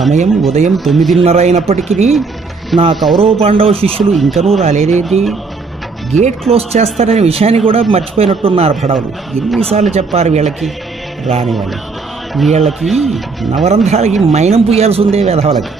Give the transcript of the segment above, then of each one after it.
సమయం ఉదయం 9:30 అయినప్పటికీ నా కౌరవ పాండవ శిష్యులు ఇంకనూ రాలేదేంటి? గేట్ క్లోజ్ చేస్తారనే విషయాన్ని కూడా మర్చిపోయినట్టున్నారు పడవలు. ఎన్నిసార్లు చెప్పారు వీళ్ళకి రాని వాళ్ళు. వీళ్ళకి నవరంధ్రాలకి మైనం పూయాల్సి ఉందే వెధవలకి.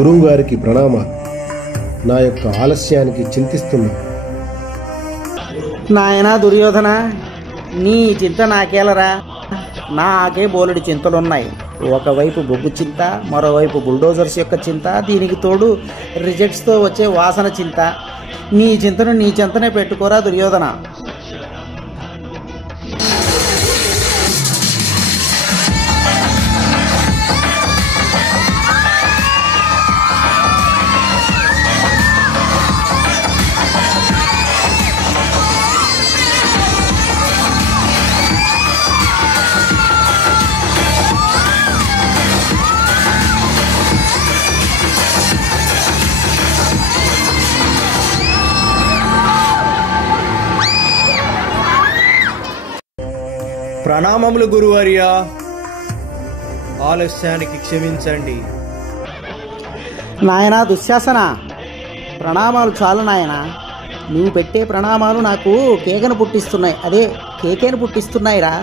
గురువు గారికి ప్రణామాలు. నా యొక్క ఆలస్యానికి చింతిస్తున్నా. నాయనా దుర్యోధన, నీ చింత నాకేలరా. నాకే బోలెడు చింతలున్నాయి. ఒకవైపు బొగ్గు చింత, మరోవైపు బుల్డోజర్స్ యొక్క చింత, దీనికి తోడు రిజెక్ట్స్తో వచ్చే వాసన చింత. నీ చింతను నీ చింతనే పెట్టుకోరా దుర్యోధన. ప్రణామములు గురువర్యా, ఆలస్యానికి క్షమించండి. నాయనా దుశ్శాసన, ప్రణామాలు చాలు నాయనా. నువ్వు పెట్టే ప్రణామాలు నాకు కేకను పుట్టిస్తున్నాయి. అదే కేకేను పుట్టిస్తున్నాయిరా.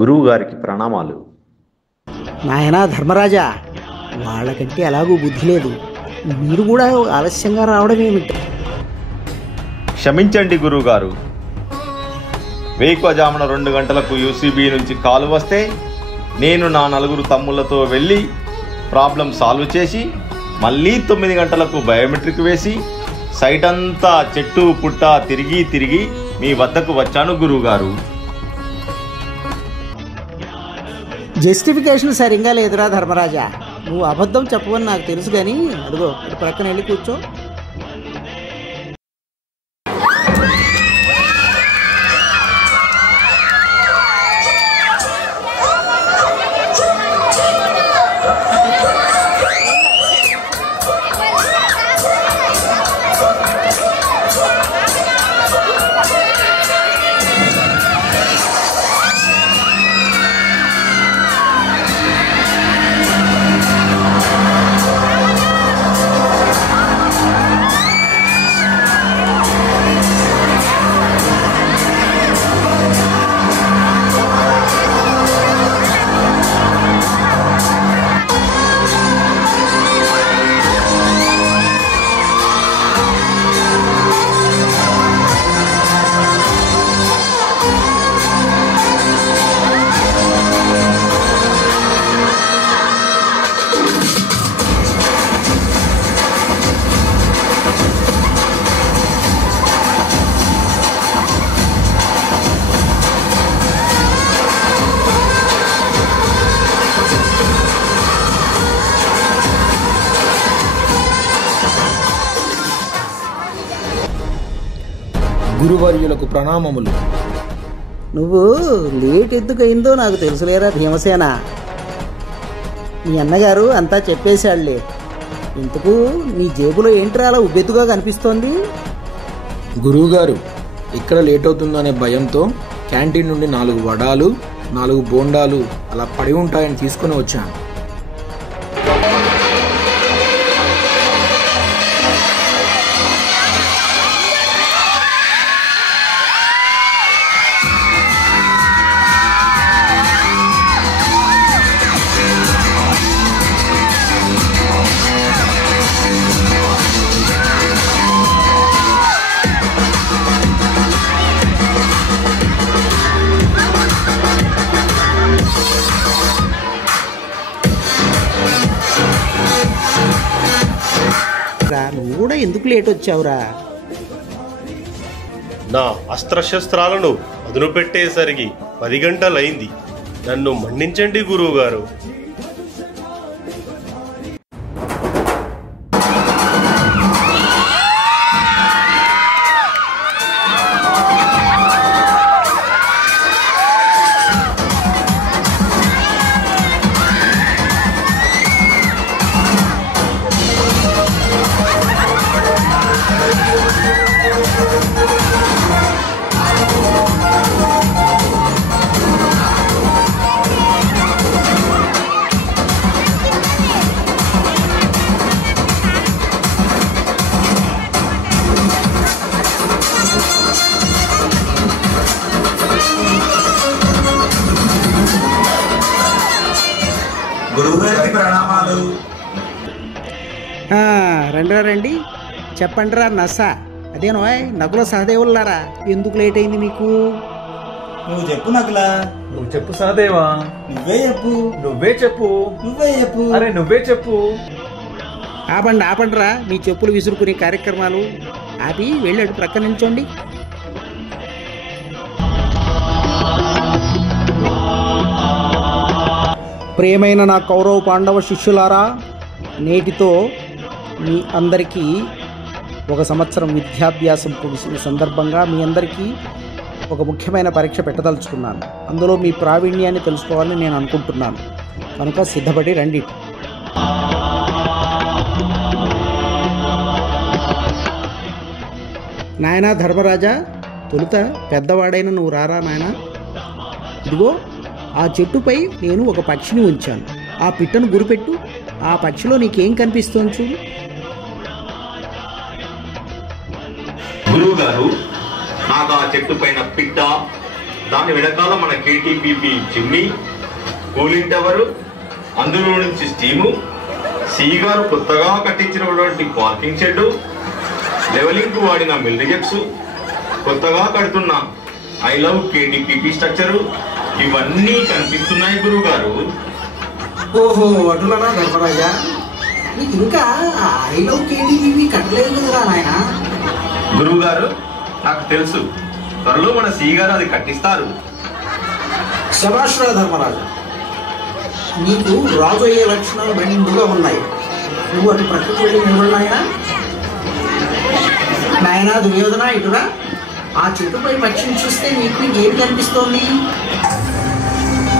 గురువు గారికి ప్రణామాలు. నాయనా ధర్మరాజా, వాళ్ళకంటే అలాగూ బుద్ధి లేదు. మీరు కూడా ఆలస్యంగా రావడం ఏమిటి? క్షమించండి గురువుగారు. వేకువజామున 2 గంటలకు యూసీబీ నుంచి కాలు వస్తే నేను నా 4 తమ్ముళ్లతో వెళ్ళి ప్రాబ్లం సాల్వ్ చేసి మళ్ళీ 9 గంటలకు బయోమెట్రిక్ వేసి సైట్ అంతా చెట్టు పుట్ట తిరిగి మీ వద్దకు వచ్చాను గురువుగారు. జస్టిఫికేషన్ సరిగ్గా లేదురా ధర్మరాజా. నువ్వు అబద్ధం చెప్పవని నాకు తెలుసు, కానీ అదిగో అటు ప్రక్కన వెళ్ళి కూర్చో. గురువర్యులకు ప్రణామములు. నువ్వు లేట్ ఎందుకు అయిందో నాకు తెలుసులేరా భీమసేన. మీ అన్నగారు అంతా చెప్పేశాడులే. ఇంతకు నీ జేబులో ఏంట్రా అలా ఉబ్బెత్తుగా కనిపిస్తోంది? గురువుగారు, ఇక్కడ లేట్ అవుతుందనే భయంతో క్యాంటీన్ నుండి 4 వడాలు 4 బోండాలు అలా పడి ఉంటాయని తీసుకొని వచ్చాను. నువ్వు కూడా ఎందుకు లేట్ వచ్చావురా? నా అస్త్రశస్త్రాలను అదును పెట్టేసరికి 10 గంటలైంది. నన్ను మన్నించండి గురువుగారు. రండి చెప్పండిరా నస. అదేనో నకుల సహదేవులారా, ఎందుకు లేట్ అయింది మీకు? నువ్వు చెప్పు నకులా. నువ్వు చెప్పు సహదేవా. నువ్వే చెప్పు. నువ్వే చెప్పు. నువ్వే చెప్పు. అరే నువ్వే చెప్పు. ఆపండిరా మీ చెప్పులు విసురుకునే కార్యక్రమాలు ఆపి వెళ్ళాడు ప్రక్క నిల్చోండి. ప్రియమైన నా కౌరవ పాండవ శిష్యులారా, నేటితో మీ అందరికీ 1 సంవత్సరం విద్యాభ్యాసం ముగిసిన సందర్భంగా మీ అందరికీ ఒక ముఖ్యమైన పరీక్ష పెట్టదలుచుకున్నాను. అందులో మీ ప్రావీణ్యాన్ని తెలుసుకోవాలని నేను అనుకుంటున్నాను. కనుక సిద్ధపడి రండి. నాయనా ధర్మరాజా, తొలుత పెద్దవాడైన నువ్వు రారా నాయనా. ఇదిగో ఆ చెట్టుపై నేను ఒక పక్షిని ఉంచాను. ఆ పిట్టను గురిపెట్టు. ఆ పక్షిలో నీకేం కనిపిస్తోంది చూడు. గురువు గారు, నాకు ఆ చెట్టు పైన పిట్ట, దాని వెనకాల మన కేటీపీపీ చిమ్నీ, కూలింగ్ టవరు, అందులో నుంచి స్టీము, గారు కొత్తగా కట్టించినటువంటి పార్కింగ్ షెడ్డు, లెవెలింగ్ కు వాడిన మిల్రిగెట్స్, కొత్తగా కడుతున్న ఐ లవ్ కేటీపీపీ స్ట్రక్చరు, ఇవన్నీ కనిపిస్తున్నాయి గురువు గారు. ఓహో, అటులనా ధర్మరాజా, నీకు ఇంకా ఐ లవ్ కేటీపీ కట్టలేదు కదరా నాయన. గురువు గారు, నాకు తెలుసు, త్వరలో మన గారు అది కట్టిస్తారు. శభాష్రా ధర్మరాజా, నీకు రాజు అయ్యే లక్షణాలు మెండుగా ఉన్నాయి. నువ్వు అటు ప్రకృతి వెళ్ళి నిలబడినాయనా. నాయనా దుర్యోధన, ఇటురా. ఆ చెట్టుపై పక్షిని చూస్తే నీకు ఏం కనిపిస్తోంది?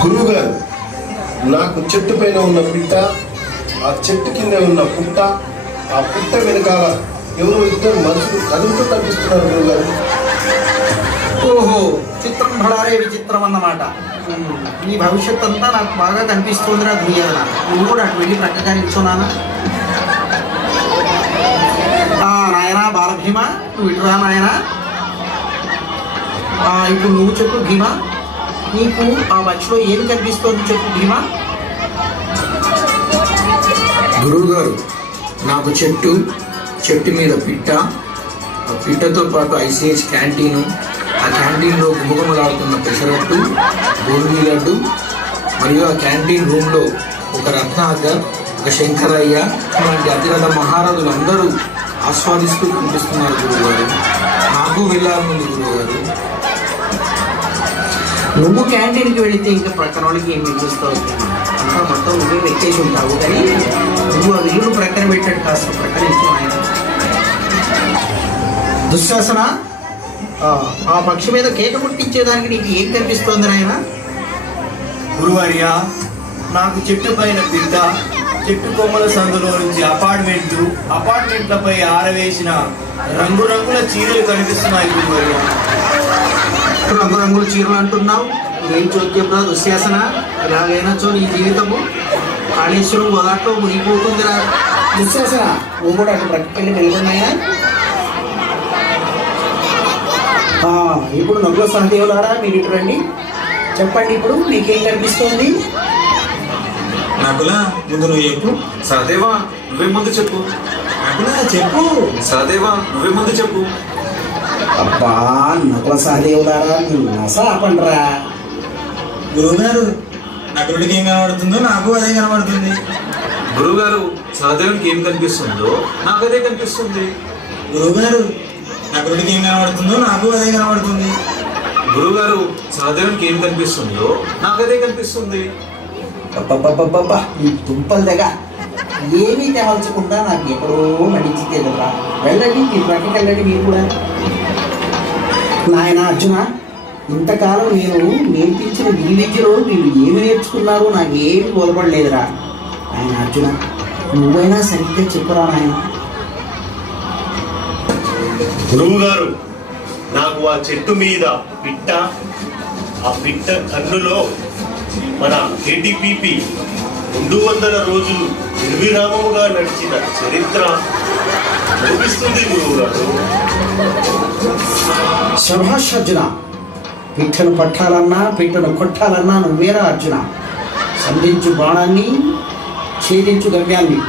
గురువుగారు, నాకు చెట్టు పైన ఉన్న పిట్ట, ఆ చెట్టు కింద ఉన్న పుట్ట, ఆ పుట్ట వెనకాల ఎవరో 2 మనుషులు కదులుతూ కనిపిస్తున్నారు గురువుగారు. ఓహో, చిత్రం భడారే విచిత్రం అన్నమాట. నీ భవిష్యత్ అంతా నాకు బాగా కనిపిస్తోందిరా దుర్యోధన. నువ్వు కూడా అటు వెళ్ళి ప్రక్కగా నిల్చున్నానా. నాయనా బాలభీమా, నువ్వు ఇటురా నాయనా. ఇప్పుడు నువ్వు చెప్పు భీమా, నీకు ఆ పక్షిలో ఏం కనిపిస్తోంది చెప్పు భీమా. గురువు గారు, నాకు చెట్టు మీద పిట్ట, ఆ పిట్టతో పాటు ఐసిహెచ్ క్యాంటీను, ఆ క్యాంటీన్లో గుమగుమలాడుతున్న పెసరట్టు, బూందీ లడ్డు, మరియు ఆ క్యాంటీన్ రూమ్లో ఒక రత్నాకర్, ఒక శంకరయ్య ఇలాంటి అతిరథ మహారాజులు అందరూ ఆస్వాదిస్తూ కనిపిస్తున్నారు గురువుగారు. నాకు వెళ్ళాలనుంది గురువుగారు. నువ్వు క్యాంటీన్కి వెళితే ఇంకా ప్రక్కన వాళ్ళకి ఏం మిగులుస్తావు? అంతా మొత్తం నువ్వే వెక్కేసి ఉంటావు. కానీ నువ్వు ఆ విలువను ప్రక్కన పెట్టాడు, కాస్త ప్రక్కన ఇస్తున్నాయన. దుశ్శాసన, ఆ పక్షి మీద కేక పుట్టించేదానికి నీకు ఏం కనిపిస్తోంది నాయన? గురువర్య, నాకు చెట్టు పైన పిట్ట, చెట్టు కొమ్మల సందులో నుంచి అపార్ట్మెంట్లపై ఆరవేసిన రంగురంగుల చీరలు కనిపిస్తున్నాయి గురువర్య. రంగురంగుల చీరలు అంటున్నావు? ఏం చోద్యంలో దుశ్శాసన ఇలాగైనచో నీ జీవితము కాళేశ్వరం మొదట్లో మునిగిపోతుందిరా. దుశ్శాసన నువ్వు కూడా అటు ప్రక్కకెళ్ళి నిలబడినాయా? ఇప్పుడు నకుల సహదేవులారా మీరు ఇటు రండి. చెప్పండి, ఇప్పుడు మీకేం కనిపిస్తోంది? నకుల ముందు నువ్వు చెప్పు. సహదేవా నువ్వే ముందు చెప్పు. నకుల చెప్పు. సహదేవా నువ్వే ముందు చెప్పు. అబ్బా నకుల సహదేవులారా మీరు నస ఆపండ్రా. గురువుగారు నకులుడికి ఏం కనబడుతుందో నాకు అదే కనబడుతుంది. గురువుగారు సహదేవునికి ఏం కనిపిస్తుందో నాకు అదే కనిపిస్తుంది. గురువుగారు నకులుడికి ఏం కనబడుతుందో నాకు అదే కనబడుతుంది. గురువుగారు సహదేవునికి ఏం కనిపిస్తుందో నాకు అదే కనిపిస్తుంది. అబ్బబ్బబ్బబ్బా ఈ దుంపల దగ్గర ఏమీ తేవలచకుండా నాకు ఎక్కడో నడిచింది కదా. వెళ్ళండి, మీరు ప్రక్కకి వెళ్ళండి. మీరు కూడా నాయన అర్జున, ఇంతకాలం నేను నేర్పించిన విద్యలో మీరు ఏమి నేర్చుకున్నారో నాకు ఏమి బోధపడలేదురా. ఆయన అర్జున, నువ్వైనా సరిగ్గా చెప్పురా నాయన. గురువు గారు, నాకు ఆ చెట్టు మీద పిట్ట, ఆ పిట్ట కన్నులో మన KTPP 200 రోజులు నిర్విరామముగా నడిచిన చరిత్ర చూపిస్తుంది గురువు గారు. శభాష్ అర్జున, పిట్టను పట్టాలన్నా పిట్టను కొట్టాలన్నా నువ్వేరా అర్జున. సంధించు బాణాన్ని, ఛేదించు గవ్యాన్ని.